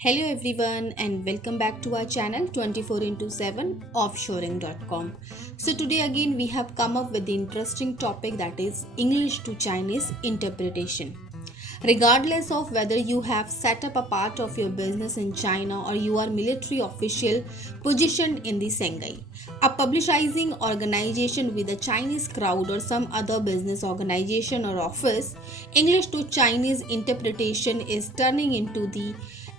Hello everyone and welcome back to our channel 24 into 7 offshoring.com. So today again we have come up with the interesting topic that is English to Chinese interpretation. Regardless of whether you have set up a part of your business in China or you are military official positioned in the Shanghai, a publicizing organization with a Chinese crowd or some other business organization or office, English to Chinese interpretation is turning into the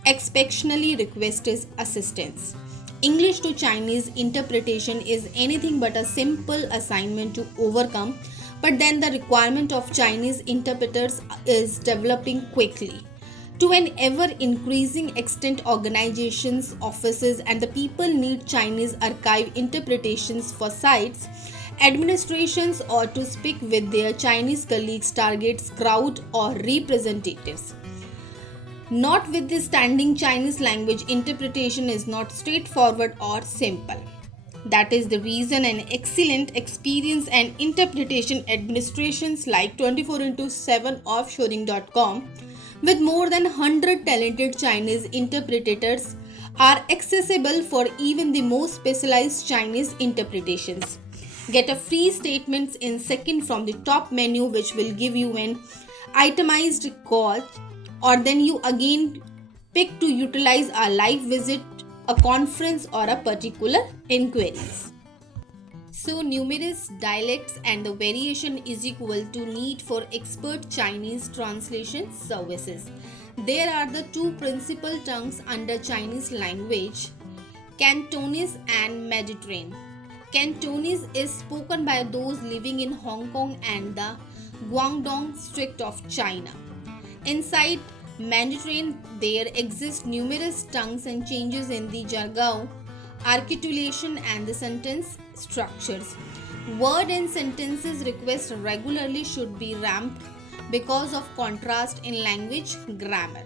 exceptionally requested assistance. English to Chinese interpretation is anything but a simple assignment to overcome, but then the requirement of Chinese interpreters is developing quickly. To an ever increasing extent, organizations, offices, and the people need Chinese archive interpretations for sites, administrations, or to speak with their Chinese colleagues, targets, crowd, or representatives. Notwithstanding, Chinese language interpretation is not straightforward or simple. That is the reason an excellent experience and interpretation administrations like 24 into 7 offshoring.com with more than 100 talented Chinese interpreters are accessible for even the most specialized Chinese interpretations. Get a free statements in second from the top menu which will give you an itemized cost, or then you again pick to utilize a live visit, a conference, or a particular inquiries. So numerous dialects and the variation is equal to need for expert Chinese translation services. There are the two principal tongues under Chinese language, Cantonese and Mandarin. Cantonese is spoken by those living in Hong Kong and the Guangdong district of China. Inside Mandarin, there exist numerous tongues and changes in the jargon, articulation, and the sentence structures. Word and sentences requests regularly should be ramped because of contrast in language grammar.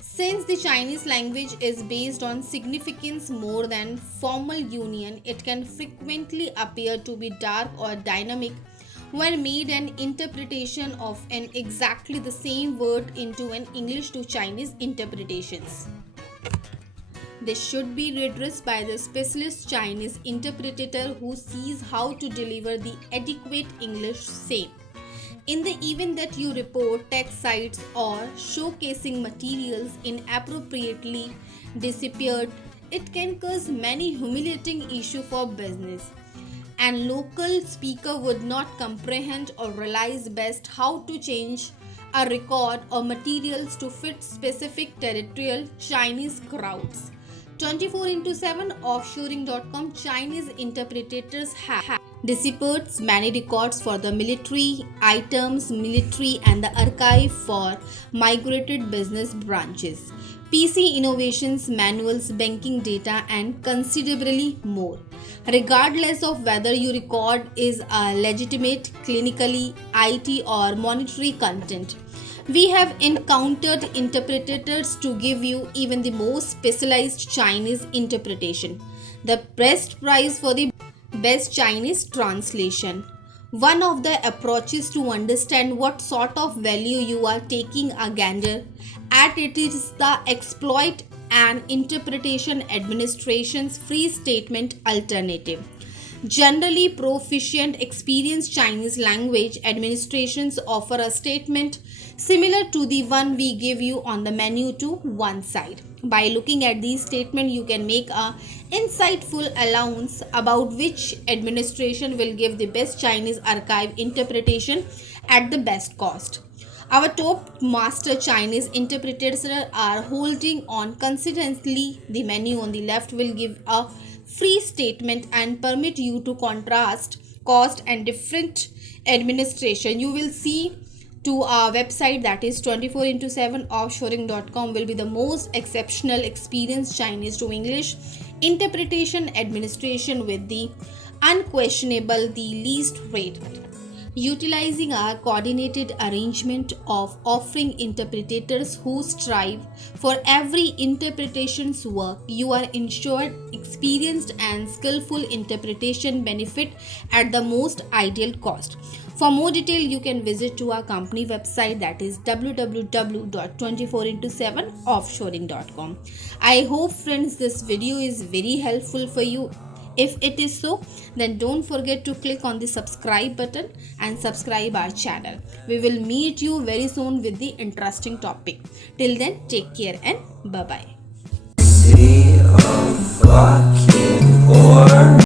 Since the Chinese language is based on significance more than formal union, it can frequently appear to be dark or dynamic when made an interpretation of an exactly the same word into an English to Chinese interpretations. This should be redressed by the specialist Chinese interpreter who sees how to deliver the adequate English same. In the event that you report text sites or showcasing materials inappropriately disappeared, it can cause many humiliating issue for business, and local speaker would not comprehend or realize best how to change a record or materials to fit specific territorial Chinese crowds. 24 into 7 offshoring.com Chinese interpreters have dissipates many records for the military items, military and the archive for migrated business branches, PC innovations, manuals, banking data, and considerably more. Regardless of whether your record is a legitimate, clinically, IT, or monetary content, we have encountered interpreters to give you even the most specialized Chinese interpretation. The best price for the best Chinese translation. One of the approaches to understand what sort of value you are taking a gander at it is the exploit and interpretation administration's free statement alternative. Generally proficient experienced Chinese language administrations offer a statement similar to the one we give you on the menu to one side. By looking at these statements, you can make a insightful allowance about which administration will give the best Chinese archive interpretation at the best cost. Our top master Chinese interpreters are holding on consistently. The menu on the left will give a free statement and permit you to contrast cost and different administration. You will see to our website that is 24 into 7 offshoring.com will be the most exceptional experienced Chinese to English interpretation administration with the unquestionable the least rate. Utilizing a coordinated arrangement of offering interpreters who strive for every interpretation's work, you are ensured experienced and skillful interpretation benefit at the most ideal cost. For more detail, you can visit to our company website, that is www.24x7offshoring.com. I hope friends this video is very helpful for you. If it is so, then don't forget to click on the subscribe button and subscribe our channel. We will meet you very soon with the interesting topic. Till then, take care and bye bye.